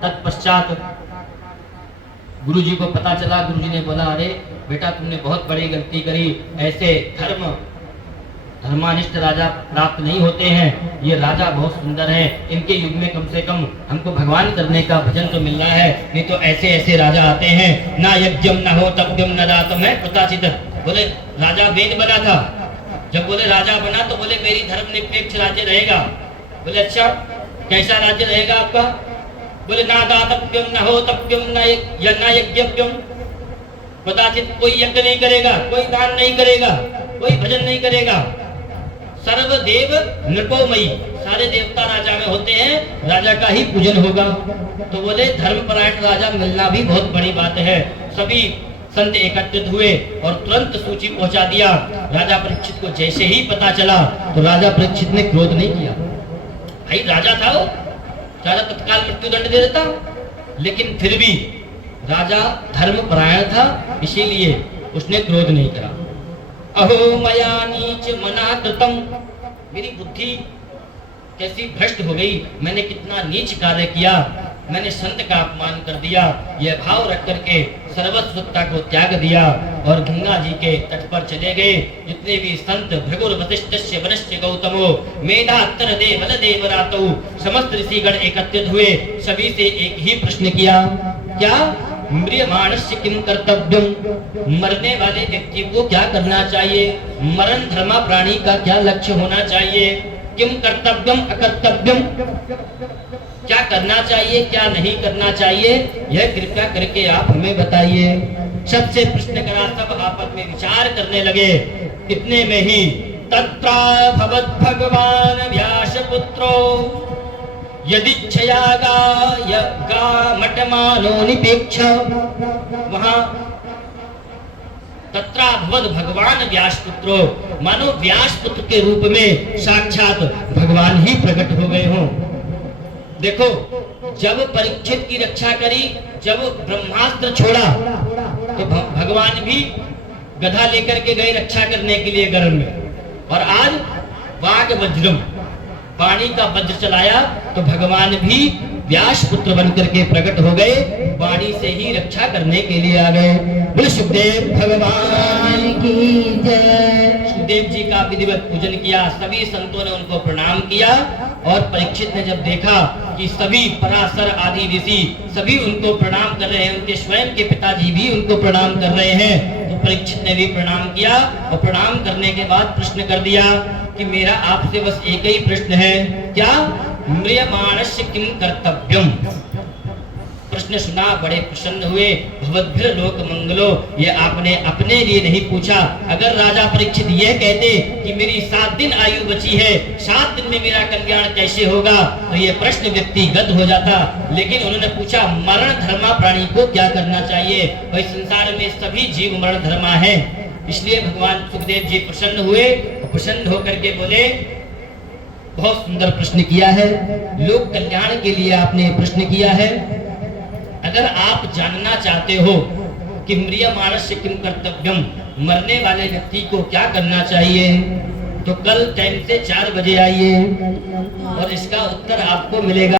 तत्पश्चात गुरुजी को पता चला। गुरुजी ने बोला, अरे बेटा तुमने बहुत बड़ी गलती करी, ऐसे धर्मानिष्ठ राजा प्राप्त नहीं होते हैं। ये राजा बहुत सुंदर हैं, इनके युग में कम से कम हमको भगवान करने का भजन तो मिल रहा है, नहीं तो ऐसे ऐसे राजा आते हैं, ना यज्ञम न हो तप्यम न दातम है प्रताचित। बोले राजा वेद बना था, जब बोले राजा बना तो बोले मेरी धर्मनिरपेक्ष राज्य रहेगा। बोले अच्छा कैसा राज्य रहेगा आपका? बोले ना दातव्यम न हो तप्यम न यज्ञव्यम, कदाचित कोई यज्ञ नहीं करेगा, कोई दान नहीं करेगा, कोई भजन नहीं करेगा। सर्वदेव नृपोमयी, सारे देवता राजा में होते हैं, राजा का ही पूजन होगा। तो बोले धर्मपरायण राजा मिलना भी बहुत बड़ी बात है। सभी संत एकत्रित हुए और तुरंत सूची पहुंचा दिया। राजा परीक्षित को जैसे ही पता चला तो राजा परीक्षित ने क्रोध नहीं किया। भाई राजा था वो, राजा तत्काल मृत्युदंड दे देता, लेकिन फिर भी राजा धर्मपरायण था, इसीलिए उसने क्रोध नहीं करा। अहो मया नीच मना कृतम, मेरी बुद्धि कैसी भ्रष्ट हो गई, मैंने कितना नीच कार्य किया, मैंने संत का अपमान कर दिया। यह भाव रख करके सर्वस्वता को त्याग दिया और गंगा जी के तट पर चले गए। जितने भी संत भृगुर वशिष्ठस्य वनश्च गौतमो मेधा उत्तरदे बलदेवरातौ, समस्त ऋषिगण एकत्रित हुए। सभी से एक ही प्रश्न किया, क्या म्रियमाणस्य किम कर्तव्यम, मरने वाले व्यक्ति को क्या करना चाहिए, मरण धर्मा प्राणी का क्या लक्ष्य होना चाहिए, किम कर्तव्यम अकर्तव्यम, क्या करना चाहिए क्या नहीं करना चाहिए, यह कृपया करके आप हमें बताइए। सबसे प्रश्न करा, सब आपस में विचार करने लगे। इतने में ही तत्रा भवत् भगवान व्यासपुत्रो यदिच्छयागा मटमानो निपेक्ष, वहां तत्रा भवद भगवान व्यासपुत्रो, मानो व्यासपुत्र के रूप में साक्षात भगवान ही प्रकट हो गए हों। देखो जब परीक्षित की रक्षा करी, जब ब्रह्मास्त्र छोड़ा तो भगवान भी गधा लेकर के गए रक्षा करने के लिए गर्भ में, और आज वाग वज्रम, वाणी का वज्र चलाया तो भगवान भी व्यास पुत्र बनकर के प्रकट हो गए, वाणी से ही रक्षा करने के लिए आ गए। बोले सुखदेव भगवान की जय। सुखदेव जी का विधिवत पूजन किया, सभी संतों ने उनको प्रणाम किया। और परीक्षित ने जब देखा कि सभी पराशर आदि ऋषि सभी उनको प्रणाम कर रहे हैं, उनके स्वयं के पिताजी भी उनको प्रणाम कर रहे हैं, तो परीक्षित ने भी प्रणाम किया। और प्रणाम करने के बाद प्रश्न कर दिया कि मेरा आपसे बस एक ही प्रश्न है, क्या म्रियमाणस्य किम कर्तव्यम। प्रश्न सुना, बड़े प्रसन्न हुए। भवद्भिर लोक मंगलो, ये आपने अपने लिए नहीं पूछा। अगर राजा परीक्षित ये कहते कि मेरी 7 दिन आयु बची है, 7 दिन में मेरा कल्याण कैसे होगा, तो ये प्रश्न व्यक्तिगत हो जाता। लेकिन उन्होंने पूछा मरण धर्मा प्राणी को क्या करना चाहिए। भाई संसार में सभी जीव मरण धर्मा है, इसलिए भगवान सुखदेव जी प्रसन्न हुए। प्रसन्न होकर के बोले, बहुत सुंदर प्रश्न किया है, लोक कल्याण के लिए आपने प्रश्न किया है। अगर आप जानना चाहते हो कि म्रियमाणस्य किम कर्तव्यम, मरने वाले व्यक्ति को क्या करना चाहिए, तो कल टाइम से 4 बजे आइए और इसका उत्तर आपको मिलेगा।